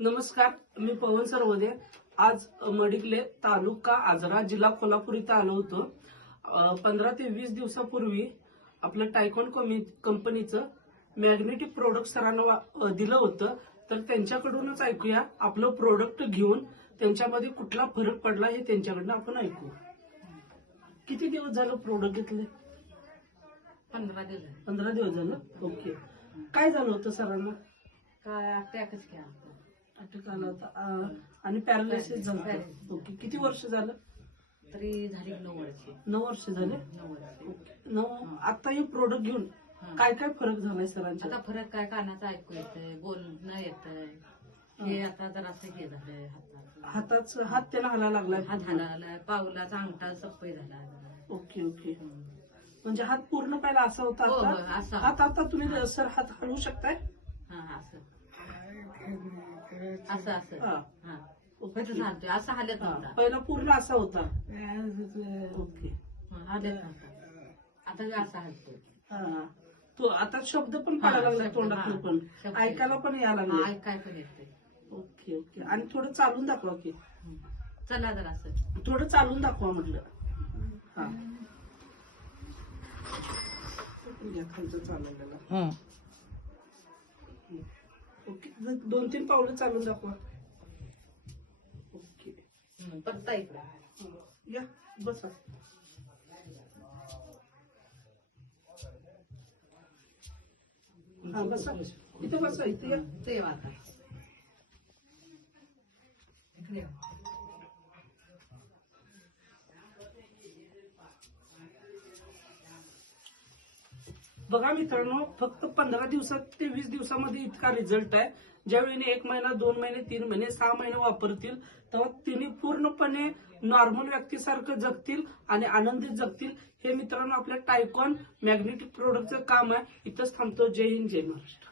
नमस्कार, मी पवन सरवदे. आज मडिकले तालुका आजरा जिल्हा कोल्हापूर इथं आलो होतो. 15 ते 20 दिवसापूर्वी आपलं टायकॉन कंपनीचं मॅग्नेटिक प्रोडक्ट सरांना दिलं होतं. तर त्यांच्याकडूनच ऐकूया, आपलं प्रोडक्ट घेऊन त्यांच्यामध्ये कुठला फरक पडला हे त्यांच्याकडनं आपण ऐकू. किती दिवस झालं प्रोडक्ट घेतले? 15 दिवस झालं. ओके. काय झालं होतं सरांना? काय अटॅकच घ्या अटॅक आला होता आणि पॅरालिसिस झालं. ओके. किती वर्ष झालं? तरी झाली 9 वर्ष. 9 वर्ष झाले. 9 वर्ष. ओके. आता हे प्रोडक्ट घेऊन काय काय फरक झालाय सरांच्या? आता फरक काय, कानाचं ऐकू येतंय, बोलणं येतंय. हे आता जरासं हे झालंय, हाताचा हात त्याला हलायला लागलाय. हात हलायला, पावलाचा अंगठा सप्पई झाला. Okay okay. म्हणजे हात पूर्ण पहिला असा होता, हो, हो, आता असा. हात आता तुम्ही सर हात हलवू शकताय? हा असं असं असं हा. हा ओके. कसं चालतोय, असं हालत हा. नव्हता. पहिला पूर्ण असा होता. ओके. हालत नव्हता. आता असं हलतोय. हा. तो आता शब्द पण पडायला लागला शब्द, तोंडातून, पण शब्द. ऐकायला पण यायला हा, लागले. ऐकाय पण येतंय. Okay okay. आणि थोडं चालून दाखवा की. चला जरासं. थोडं चालून दाखवा म्हटलं. हा. या खालचं चालवलेलं. ओके. 2-3 पावलं चालून दाखवा. ओके. पत्ता इकडे. या बसा. हा बसा. इथं बसा. इथे या. ते आता इकडे या. बघा मित्रांनो, फक्त 15 दिवसात ते 20 दिवसामध्ये इतका रिझल्ट आहे. ज्यावेळी 1 महिना, 2 महिने, 3 महिने, 6 महिने वापरतील, तेव्हा तिने पूर्णपणे नॉर्मल व्यक्तीसारखं जगतील आणि आनंदित जगतील. हे मित्रांनो आपल्या टायकॉन मॅग्नेटिक प्रोडक्टचं काम आहे. इथंच थांबतो. जय हिंद, जय महाराष्ट्र.